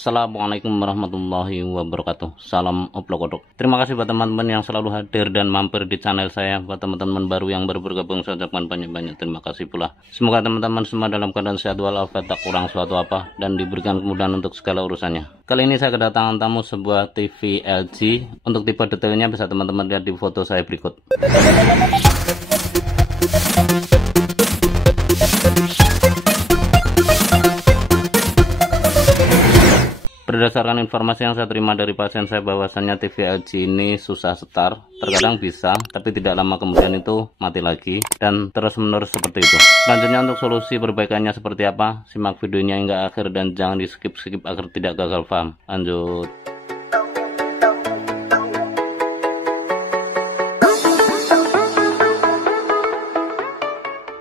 Assalamualaikum warahmatullahi wabarakatuh. Salam oplok-oplok. Terima kasih buat teman-teman yang selalu hadir dan mampir di channel saya. Buat teman-teman baru yang baru bergabung, saya ucapkan banyak-banyak terima kasih pula. Semoga teman-teman semua dalam keadaan sehat walafiat, tak kurang suatu apa, dan diberikan kemudahan untuk segala urusannya. Kali ini saya kedatangan tamu sebuah TV LG. Untuk tipe detailnya bisa teman-teman lihat di foto saya berikut. Berdasarkan informasi yang saya terima dari pasien saya, bahwasannya TV LG ini susah start, terkadang bisa tapi tidak lama kemudian itu mati lagi dan terus menerus seperti itu. Selanjutnya untuk solusi perbaikannya seperti apa, simak videonya hingga akhir dan jangan di skip agar tidak gagal paham. Lanjut.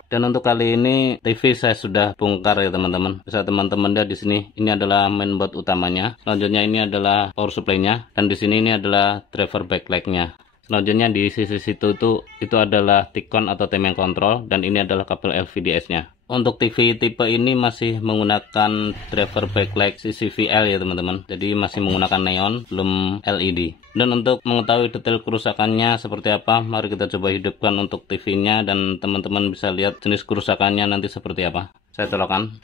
Dan untuk kali ini TV saya sudah bongkar ya teman-teman. Bisa teman-teman lihat di sini, ini adalah mainboard utamanya. Selanjutnya ini adalah power supply-nya, dan di sini ini adalah driver backlight-nya. Selanjutnya di sisi situ itu adalah T-con atau timing control, dan ini adalah kabel LVDS-nya. Untuk TV tipe ini masih menggunakan driver backlight CCVL ya teman-teman. Jadi masih menggunakan neon, belum LED. Dan untuk mengetahui detail kerusakannya seperti apa, mari kita coba hidupkan untuk TV-nya dan teman-teman bisa lihat jenis kerusakannya nanti seperti apa. Saya colokkan.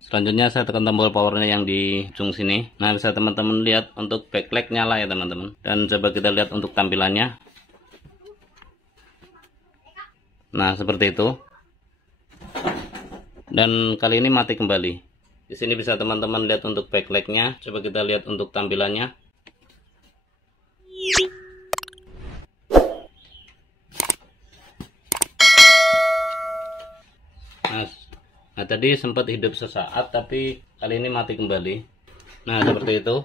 Selanjutnya saya tekan tombol powernya yang di ujung sini. Nah, bisa teman-teman lihat untuk backlight nyala ya teman-teman. Dan coba kita lihat untuk tampilannya. Nah, seperti itu. Dan kali ini mati kembali. Di sini bisa teman-teman lihat untuk backlight-nya. Coba kita lihat untuk tampilannya. Nah, tadi sempat hidup sesaat tapi kali ini mati kembali. Nah, seperti itu.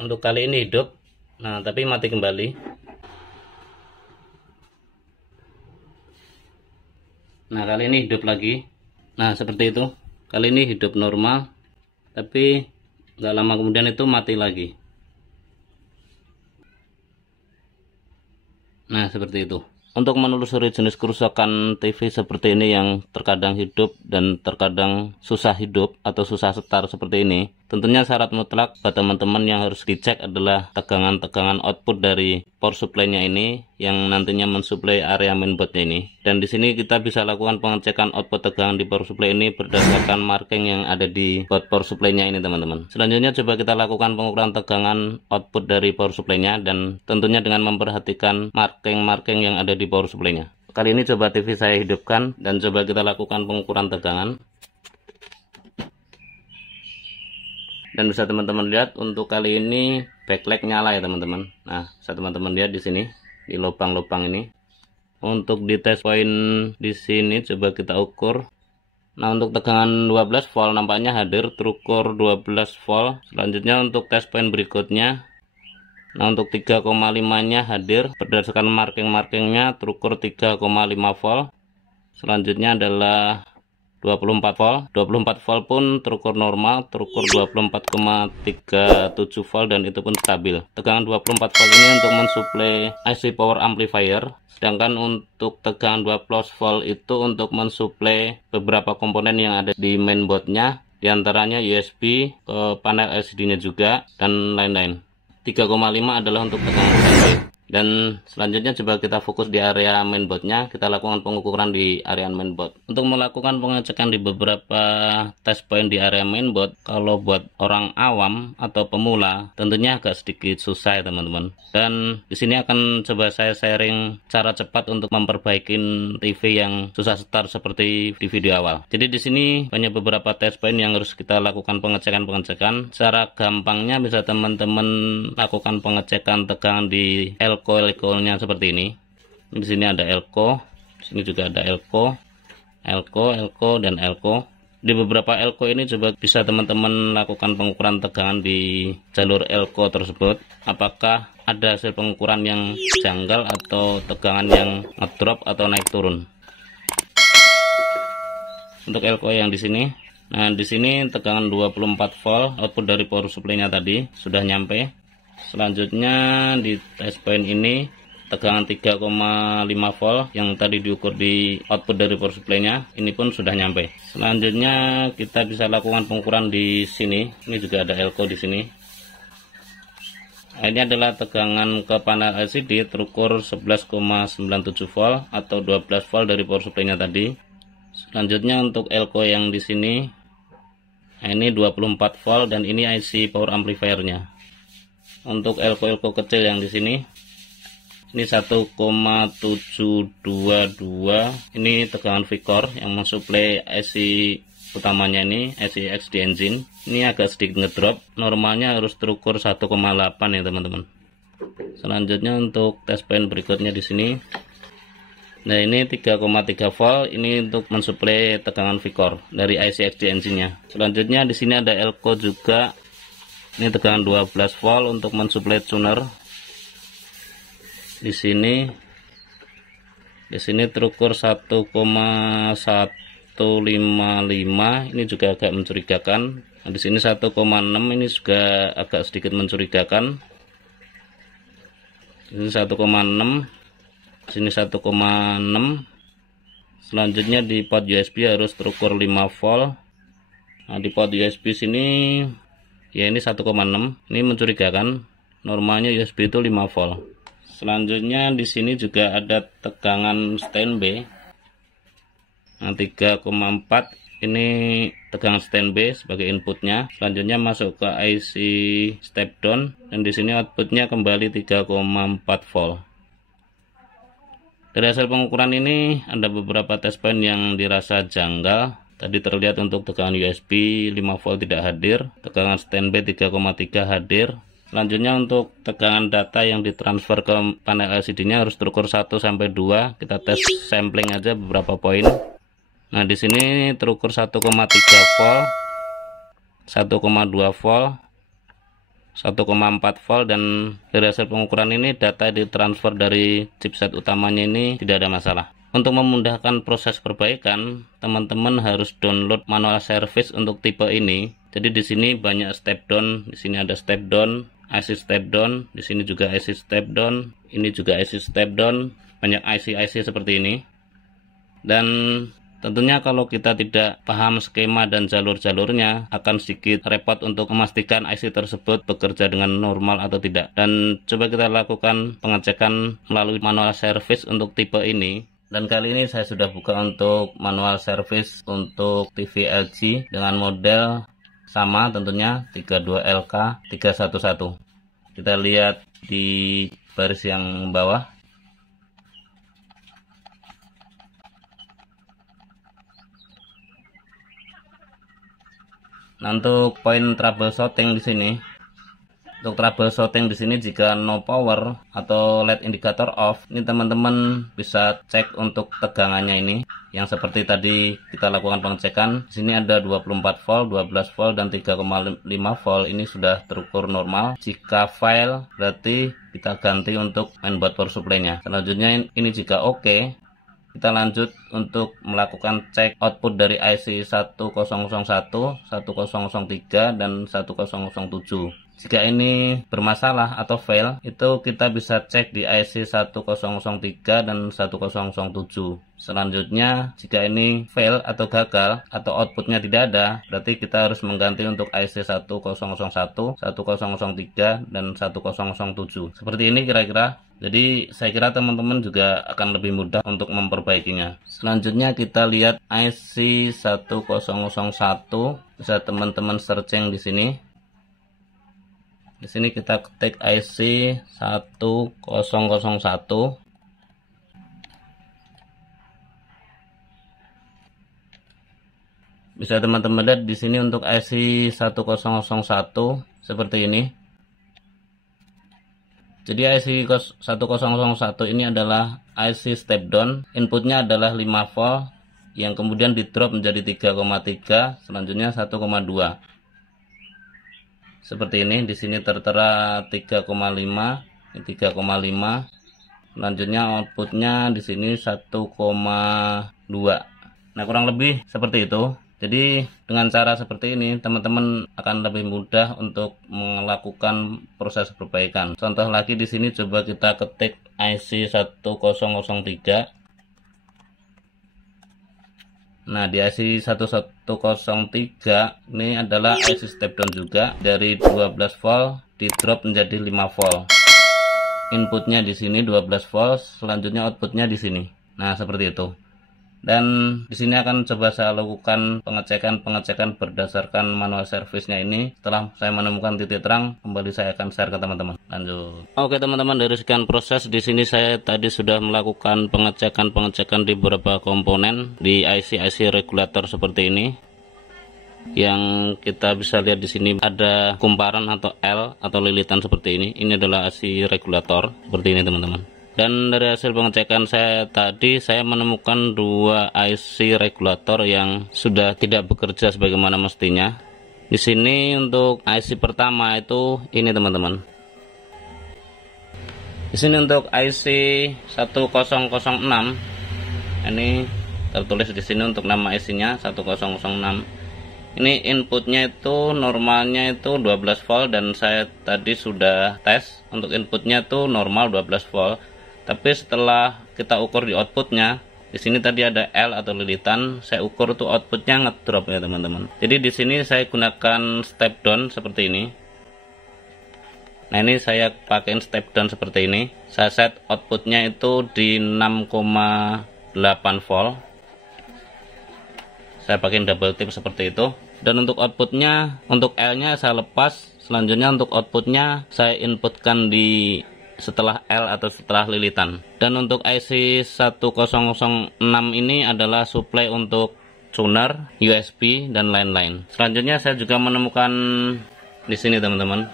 Untuk kali ini hidup. Nah, tapi mati kembali. Nah, kali ini hidup lagi. Nah, seperti itu. Kali ini hidup normal, tapi nggak lama kemudian itu mati lagi. Nah, seperti itu. Untuk menelusuri jenis kerusakan TV seperti ini yang terkadang hidup dan terkadang susah hidup atau susah start seperti ini, tentunya syarat mutlak buat teman-teman yang harus dicek adalah tegangan-tegangan output dari power supply-nya ini yang nantinya mensuplai area mainboard-nya ini. Dan di sini kita bisa lakukan pengecekan output tegangan di power supply ini berdasarkan marking yang ada di board power supply-nya ini teman-teman. Selanjutnya coba kita lakukan pengukuran tegangan output dari power supply-nya dan tentunya dengan memperhatikan marking-marking yang ada di power supply-nya. Kali ini coba TV saya hidupkan dan coba kita lakukan pengukuran tegangan. Dan bisa teman-teman lihat untuk kali ini backlight nyala ya teman-teman. Nah, bisa teman-teman lihat di sini di lubang-lubang ini. Untuk di test point di sini coba kita ukur. Nah, untuk tegangan 12 volt nampaknya hadir, terukur 12 volt. Selanjutnya untuk test point berikutnya. Nah, untuk 3,5-nya hadir berdasarkan marking-markingnya, terukur 3,5 volt. Selanjutnya adalah 24 volt. 24 volt pun terukur normal, terukur 24,37 volt dan itu pun stabil. Tegangan 24 volt ini untuk mensuplai IC power amplifier, sedangkan untuk tegangan 12 volt itu untuk mensuplai beberapa komponen yang ada di mainboardnya, diantaranya USB, ke panel LCD-nya juga, dan lain-lain. 3,5 adalah untuk tegangan standby. Dan selanjutnya coba kita fokus di area mainboardnya, kita lakukan pengukuran di area mainboard. Untuk melakukan pengecekan di beberapa test point di area mainboard, kalau buat orang awam atau pemula tentunya agak sedikit susah ya teman-teman. Dan di sini akan coba saya sharing cara cepat untuk memperbaiki TV yang susah start seperti di video awal. Jadi di sini banyak beberapa test point yang harus kita lakukan pengecekan. Secara gampangnya bisa teman-teman lakukan pengecekan tegangan di elko-nya seperti ini. Di sini ada elko, di sini juga ada elko, dan elko. Di beberapa elko ini coba bisa teman-teman lakukan pengukuran tegangan di jalur elko tersebut. Apakah ada hasil pengukuran yang janggal atau tegangan yang ngedrop atau naik turun. Untuk elko yang di sini, nah di sini tegangan 24 volt output dari power supply-nya tadi sudah nyampe. Selanjutnya di test point ini tegangan 3,5 volt yang tadi diukur di output dari power supply-nya, ini pun sudah nyampe. Selanjutnya kita bisa lakukan pengukuran di sini. Ini juga ada elko di sini. Ini adalah tegangan ke panel LCD terukur 11,97 volt atau 12 volt dari power supply-nya tadi. Selanjutnya untuk elko yang di sini, ini 24 volt dan ini IC power amplifier-nya. Untuk elko kecil yang di sini, ini 1,722. Ini tegangan Vicor yang mensuplai IC utamanya, ini IC XD engine. Ini agak sedikit ngedrop, normalnya harus terukur 1,8 ya teman-teman. Selanjutnya untuk test point berikutnya di sini. Nah, ini 3,3 volt, ini untuk mensuplai tegangan Vicor dari IC XD engine-nya. Selanjutnya di sini ada elko juga. Ini tegangan 12 volt untuk mensuplai tuner. Di sini terukur 1,155. Ini juga agak mencurigakan. Nah, di sini 1,6, ini juga agak sedikit mencurigakan. Ini 1,6. Sini 1,6. Selanjutnya di port USB harus terukur 5 volt. Nah, di port USB sini ya ini 1,6. Ini mencurigakan. Normalnya USB itu 5 volt. Selanjutnya di sini juga ada tegangan standby. Nah, 3,4. Ini tegangan standby sebagai inputnya. Selanjutnya masuk ke IC step down dan di sini outputnya kembali 3,4 volt. Dari hasil pengukuran ini ada beberapa test point yang dirasa janggal. Tadi terlihat untuk tegangan USB 5 volt tidak hadir, tegangan standby 3,3 hadir. Selanjutnya untuk tegangan data yang ditransfer ke panel LCD-nya harus terukur 1-2. Kita tes sampling aja beberapa poin. Nah, di sini terukur 1,3 volt, 1,2 volt, 1,4 volt, dan dari hasil pengukuran ini data ditransfer dari chipset utamanya ini tidak ada masalah. Untuk memudahkan proses perbaikan, teman-teman harus download manual service untuk tipe ini. Jadi di sini banyak step down, di sini ada step down, IC step down, di sini juga IC step down, ini juga IC step down, banyak IC seperti ini. Dan tentunya kalau kita tidak paham skema dan jalur-jalurnya, akan sedikit repot untuk memastikan IC tersebut bekerja dengan normal atau tidak. Dan coba kita lakukan pengecekan melalui manual service untuk tipe ini. Dan kali ini saya sudah buka untuk manual service untuk TV LG dengan model sama tentunya 32LK 311. Kita lihat di baris yang bawah. Nah, untuk poin troubleshooting di sini, untuk troubleshooting di sini jika no power atau LED indicator off, ini teman-teman bisa cek untuk tegangannya ini, yang seperti tadi kita lakukan pengecekan. Di sini ada 24 volt, 12 volt, dan 3,5 volt. Ini sudah terukur normal. Jika fail, berarti kita ganti untuk mainboard power supply-nya. Selanjutnya ini jika oke, kita lanjut untuk melakukan cek output dari IC 1001, 1003, dan 1007. Jika ini bermasalah atau fail, itu kita bisa cek di IC 1003 dan 1007. Selanjutnya, jika ini fail atau gagal atau outputnya tidak ada, berarti kita harus mengganti untuk IC 1001, 1003, dan 1007. Seperti ini kira-kira. Jadi saya kira teman-teman juga akan lebih mudah untuk memperbaikinya. Selanjutnya kita lihat IC 1001. Bisa teman-teman searching di sini. Di sini kita ketik IC 1001. Bisa teman-teman lihat di sini untuk IC 1001 seperti ini. Jadi IC 1001 ini adalah IC step down. Inputnya adalah 5 volt yang kemudian di drop menjadi 3,3, selanjutnya 1,2. Seperti ini. Di sini tertera 3,5, ini 3,5. Selanjutnya outputnya di sini 1,2. Nah, kurang lebih seperti itu. Jadi dengan cara seperti ini teman-teman akan lebih mudah untuk melakukan proses perbaikan. Contoh lagi di sini coba kita ketik IC 1003. Nah, di IC 1103 ini adalah IC step down juga, dari 12 volt di drop menjadi 5 volt. Inputnya di sini 12 volt, selanjutnya outputnya di sini. Nah, seperti itu. Dan di sini akan coba saya lakukan pengecekan berdasarkan manual servisnya ini. Setelah saya menemukan titik terang, kembali saya akan share ke teman-teman. Lanjut. Oke teman-teman, dari sekian proses di sini saya tadi sudah melakukan pengecekan di beberapa komponen di IC regulator seperti ini. Yang kita bisa lihat di sini ada kumparan atau L atau lilitan seperti ini. Ini adalah IC regulator seperti ini teman-teman. Dan dari hasil pengecekan saya tadi, saya menemukan dua IC regulator yang sudah tidak bekerja sebagaimana mestinya. Di sini untuk IC pertama itu ini teman-teman. Di sini untuk IC 1006, ini tertulis di sini untuk nama IC-nya 1006. Ini inputnya itu normalnya itu 12 volt dan saya tadi sudah tes untuk inputnya itu normal 12 volt. Tapi setelah kita ukur di outputnya, di sini tadi ada L atau lilitan, saya ukur tuh outputnya ngedrop ya teman-teman. Jadi di sini saya gunakan step down seperti ini. Nah, ini saya pakai step down seperti ini. Saya set outputnya itu di 6,8 volt. Saya pakai double tip seperti itu. Dan untuk outputnya, untuk L-nya saya lepas. Selanjutnya untuk outputnya saya inputkan di setelah L atau setelah lilitan. Dan untuk IC 1006 ini adalah supply untuk tuner, USB dan lain-lain. Selanjutnya saya juga menemukan di sini teman-teman.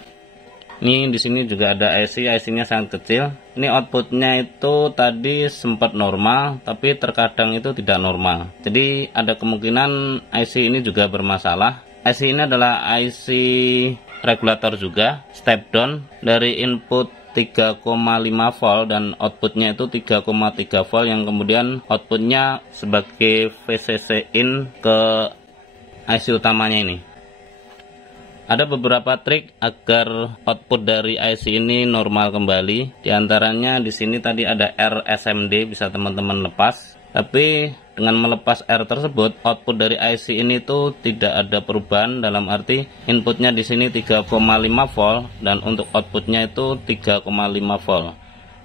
Ini di sini juga ada IC-nya sangat kecil. Ini outputnya itu tadi sempat normal, tapi terkadang itu tidak normal. Jadi ada kemungkinan IC ini juga bermasalah. IC ini adalah IC regulator juga, step down dari input 3,5 volt dan outputnya itu 3,3 volt yang kemudian outputnya sebagai VCC in ke IC utamanya ini. Ada beberapa trik agar output dari IC ini normal kembali. Di antaranya di sini tadi ada RSMD, bisa teman-teman lepas. Tapi dengan melepas R tersebut, output dari IC ini tuh tidak ada perubahan, dalam arti inputnya di sini 3,5 volt dan untuk outputnya itu 3,5 volt.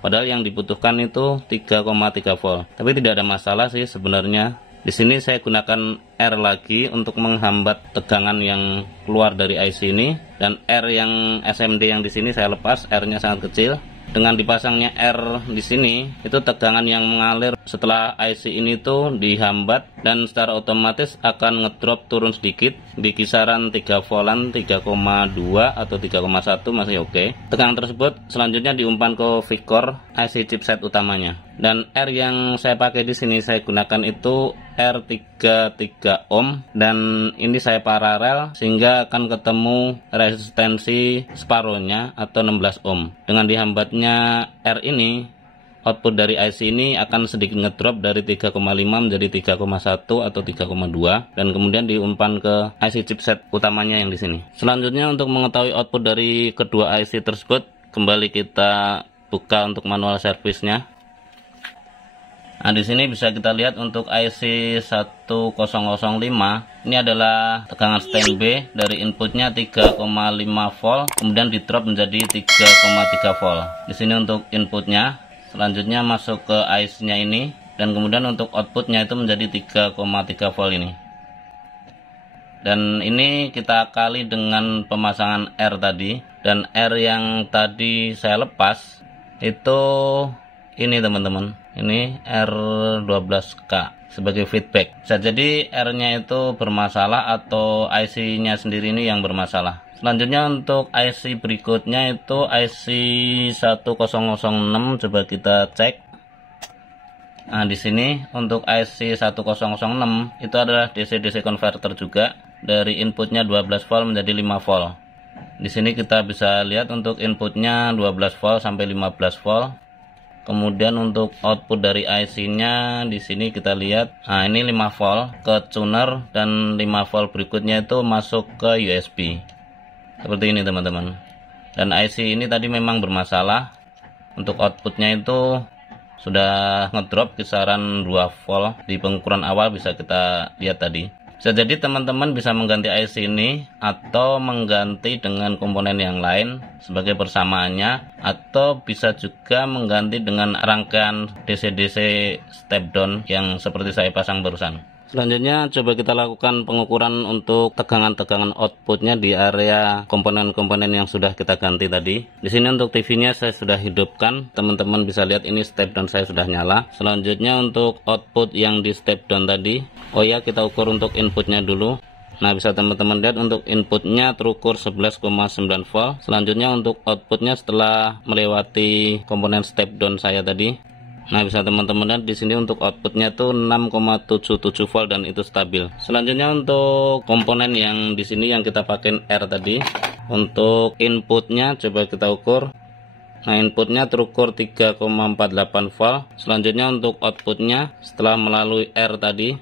Padahal yang dibutuhkan itu 3,3 volt. Tapi tidak ada masalah sih sebenarnya. Di sini saya gunakan R lagi untuk menghambat tegangan yang keluar dari IC ini, dan R yang SMD yang di sini saya lepas, R-nya sangat kecil. Dengan dipasangnya R di sini, itu tegangan yang mengalir setelah IC ini tuh dihambat dan secara otomatis akan ngedrop turun sedikit di kisaran 3 voltan, 3,2 atau 3,1 masih oke. Tegangan tersebut selanjutnya diumpan ke Vicor IC chipset utamanya. Dan R yang saya pakai di sini saya gunakan itu R33 ohm dan ini saya paralel sehingga akan ketemu resistensi separuhnya atau 16 ohm. Dengan dihambatnya R ini, output dari IC ini akan sedikit ngedrop dari 3,5 menjadi 3,1 atau 3,2 dan kemudian diumpan ke IC chipset utamanya yang di sini. Selanjutnya untuk mengetahui output dari kedua IC tersebut, kembali kita buka untuk manual servisnya. Nah, di sini bisa kita lihat untuk IC 1005 ini adalah tegangan standby dari inputnya 3,5 volt kemudian di drop menjadi 3,3 volt. Di sini untuk inputnya, selanjutnya masuk ke IC-nya ini dan kemudian untuk outputnya itu menjadi 3,3 volt ini. Dan ini kita kali dengan pemasangan R tadi, dan R yang tadi saya lepas itu ini teman-teman, ini R12K sebagai feedback. Bisa jadi R-nya itu bermasalah atau IC-nya sendiri ini yang bermasalah. Selanjutnya untuk IC berikutnya itu IC 1006, coba kita cek. Nah, di sini untuk IC 1006 itu adalah DC-DC converter juga, dari inputnya 12 volt menjadi 5 volt. Di sini kita bisa lihat untuk inputnya 12 volt sampai 15 volt. Kemudian untuk output dari IC-nya di sini kita lihat, nah ini 5 volt ke tuner dan 5 volt berikutnya itu masuk ke USB. Seperti ini teman-teman. Dan IC ini tadi memang bermasalah. Untuk outputnya itu sudah ngedrop kisaran 2 volt di pengukuran awal, bisa kita lihat tadi. Bisa jadi teman-teman bisa mengganti IC ini atau mengganti dengan komponen yang lain sebagai persamaannya, atau bisa juga mengganti dengan rangkaian DC-DC step down yang seperti saya pasang barusan. Selanjutnya coba kita lakukan pengukuran untuk tegangan-tegangan outputnya di area komponen-komponen yang sudah kita ganti tadi. Di sini untuk TV-nya saya sudah hidupkan, teman-teman bisa lihat ini step down saya sudah nyala. Selanjutnya untuk output yang di step down tadi, oh ya, kita ukur untuk inputnya dulu. Nah, bisa teman-teman lihat untuk inputnya terukur 11,9 volt. Selanjutnya untuk outputnya setelah melewati komponen step down saya tadi. Nah, bisa teman-teman lihat di sini untuk outputnya tuh 6,77 volt dan itu stabil. Selanjutnya untuk komponen yang di sini yang kita pakai R tadi, untuk inputnya coba kita ukur. Nah, inputnya terukur 3,48 volt. Selanjutnya untuk outputnya setelah melalui R tadi,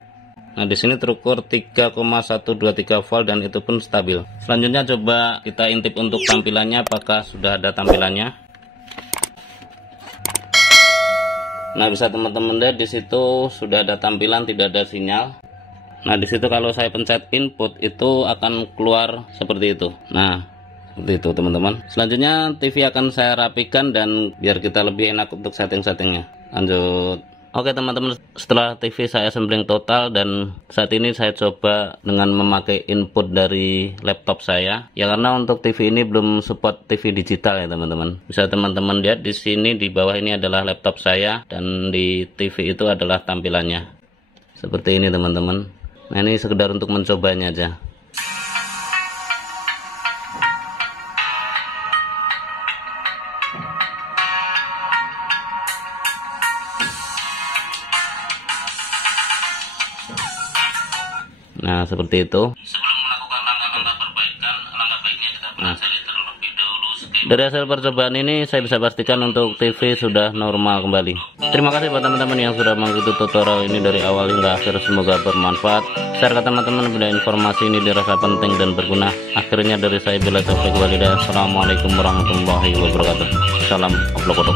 nah di sini terukur 3,123 volt dan itu pun stabil. Selanjutnya coba kita intip untuk tampilannya, apakah sudah ada tampilannya. Nah, bisa teman-teman lihat di situ sudah ada tampilan tidak ada sinyal. Nah, di situ kalau saya pencet input itu akan keluar seperti itu. Nah, seperti itu teman-teman. Selanjutnya TV akan saya rapikan dan biar kita lebih enak untuk setting-settingnya. Lanjut. Oke teman-teman, setelah TV saya assembling total dan saat ini saya coba dengan memakai input dari laptop saya. Ya, karena untuk TV ini belum support TV digital ya teman-teman. Bisa teman-teman lihat di sini di bawah ini adalah laptop saya dan di TV itu adalah tampilannya. Seperti ini teman-teman. Nah, ini sekedar untuk mencobanya aja. Nah, seperti itu. Sebelum melakukan langkah-langkah perbaikan, langkah baiknya kita pelajari terlebih dahulu. Dari hasil percobaan ini saya bisa pastikan untuk TV sudah normal kembali. Terima kasih buat teman-teman yang sudah mengikuti tutorial ini dari awal hingga akhir, semoga bermanfaat. Share ke teman-teman bila informasi ini dirasa penting dan berguna. Akhirnya dari saya, bila taufiq walhidayah. Assalamualaikum warahmatullahi wabarakatuh. Salam upload.